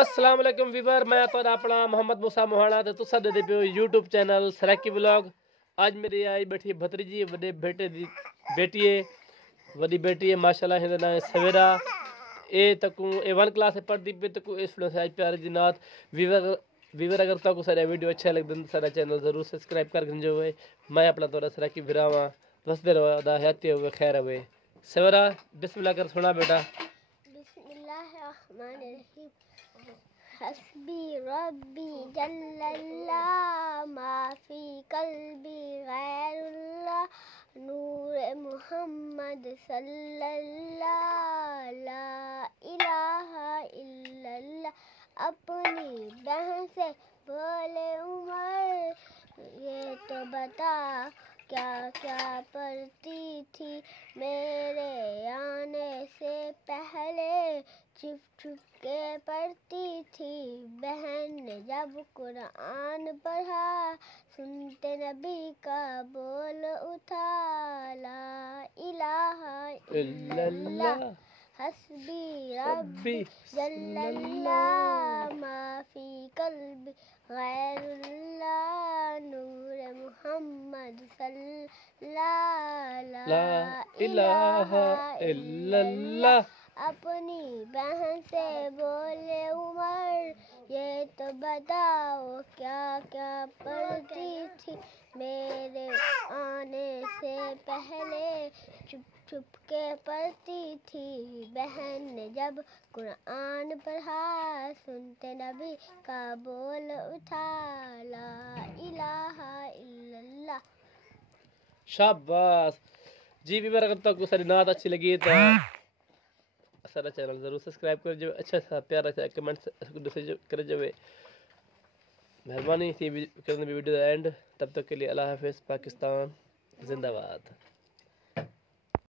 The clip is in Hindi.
अस्सलाम वालेकुम वीवर, मैं तो अपना मोहम्मद मूसा मोहाना ते तुसा दे पे यूट्यूब चैनल सराकी व्लॉग। आज मेरी आई बैठी भतरीजी वडे बेटे दी बेटी है, वडी बेटी है माशाल्लाह। हिंदा नाम सवेरा। ए तकू ए 1 क्लास से पढ़ती पे तकू इस फिल्म से आज प्यारे दी नात वीवर अगर तक सारा वीडियो अच्छा लगदन सारा चैनल जरूर सब्सक्राइब कर गंजो है। मैं अपना तोरा सराकी विरावा वसदे रहो दा हयाती हुए खैर हुए। सवेरा बिस्मिल्लाह कर सुना बेटा। बिस्मिल्लाहिर्रहमानिर्रहीम। हस्बी रब्बी जल्लल्लाह माफी कल्बी गैरुल्लाह नूर मोहम्मद सल्लल्लाह ला इलाहा इल्लल्लाह। अपनी बहन से बोले उमर ये तो बता क्या क्या पढ़ती थी मेरे आने से पहले। चुप चुप के पढ़ती थी बहन ने जब कुरान पढ़ा सुनते नबी का बोल उठा ला इलाहा इल्लल्लाह हस्बी रब्बी जल्लल्लाह माफी कल्बी गैरुल्लाह नूर मोहम्मद सल्लल्लाह ला इलाहा इल्लल्लाह। अपनी बहन से बोले उमर ये तो बताओ क्या क्या पढ़ती थी मेरे आने से पहले। चुप चुप के पढ़ती थी बहन ने जब कुरान पढ़ा सुनते नबी का बोल उठा ला इलाहा इल्लल्लाह। शाबाश जी। वीवर अगर तक सारी नात अच्छी लगी तो सारा चैनल जरूर सब्सक्राइब कर जो, अच्छा सा प्यारा सा कमेंट कर जो। मेहरबानी थी करने वीडियो एंड। तब तक के लिए अल्लाह हाफिज़। पाकिस्तान जिंदाबाद।